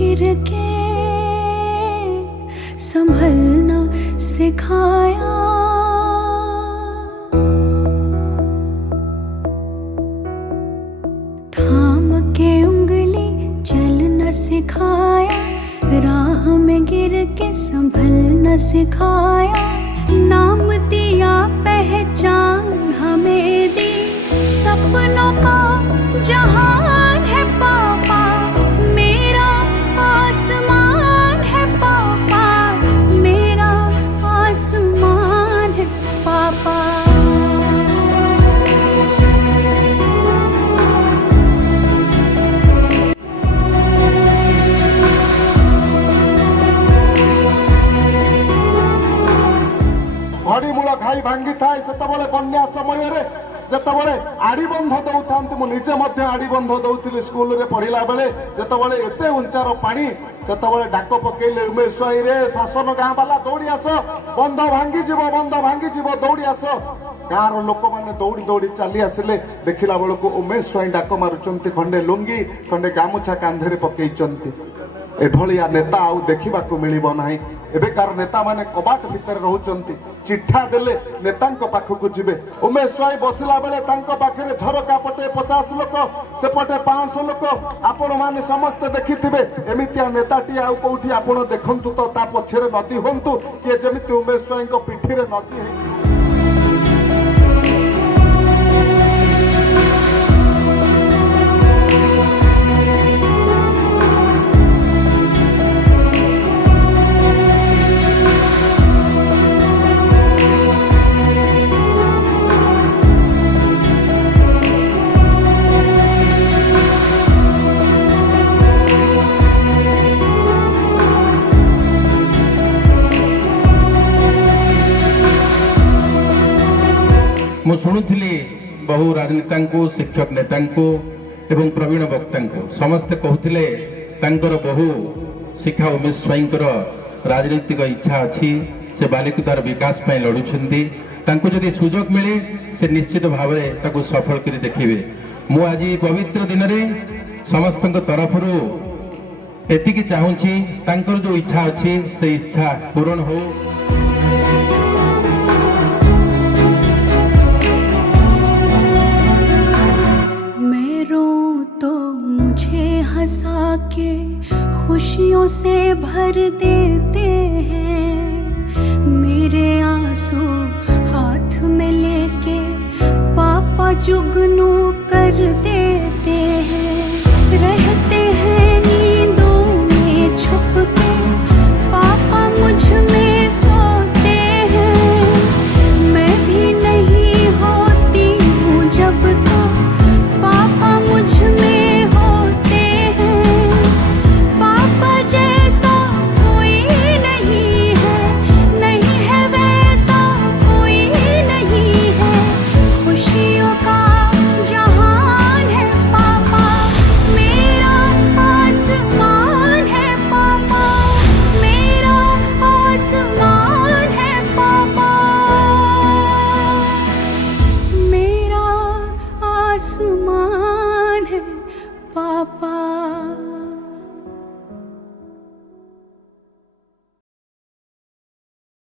गिर के संभलना सिखाया, थाम के उंगली चलना सिखाया, राह में गिर के संभलना सिखाया। नाम दिया पहचान हमें दी, सपनों का जहान है पापा, मेरा आसमान है पापा, मेरा आसमान है पापा। घड़ी मूल खाई भांगी थाए से बन्या समय जितेबाला आड़ी बंध दौता मुझे आड़ी बंध दौली स्कूल रे पढ़ला बेले जितेबाला एत उंचार पानी से डाक पकईले उमेश स्वाई रे शासन गाँ वाला दौड़ी आस, बंध भांगी दौड़ी आस। गाँव लोक मैंने दौड़ी दौड़ी चली आसिले, देखला बेलू उमेश स्वाई डाक मारुंट, खंडे लुंगी खंडे गामुछा कांधे पकई। एभलिया नेता आउ देखा मिलना ना। एबेकार नेता माने कबाट भितर रहउचंती, चिट्ठा देले नेतांक पाखकु जिबे। उमेश स्वाई बसिला बेले तांको पाखरे झरका पटे 50 लोक, सेपटे 500 लोक, आपण माने समस्त देखिथिबे। एमितिया नेताटी आउ कोठी आपण देखंतु तो ता पछरे नदी होंतु कि जेमिति उमेश स्वाईंको पिठिरे नदी है। मु शुणुली बहु राजनेता शिक्षक नेता एवं प्रवीण वक्ता समस्ते कहते बहु शिक्षा उमेश स्वाई राजनीतिक इच्छा अच्छी, से बालिकुदार विकास पर लड़ुंट, जदि सुजोग मिले से निश्चित भाव में सफल कर देखिए। मु आज पवित्र दिन में समस्त तरफ एति चाहूँगी जो इच्छा अच्छी से इच्छा पूर्ण हो। हंसा के खुशियों से भर देते हैं, मेरे आंसू हाथ में लेके पापा जुगनू कर देते हैं। रहते हैं नींदों में छुप के, पापा मुझ में सोते हैं। मैं भी नहीं होती हूँ जब तो पापा मुझ में आसमान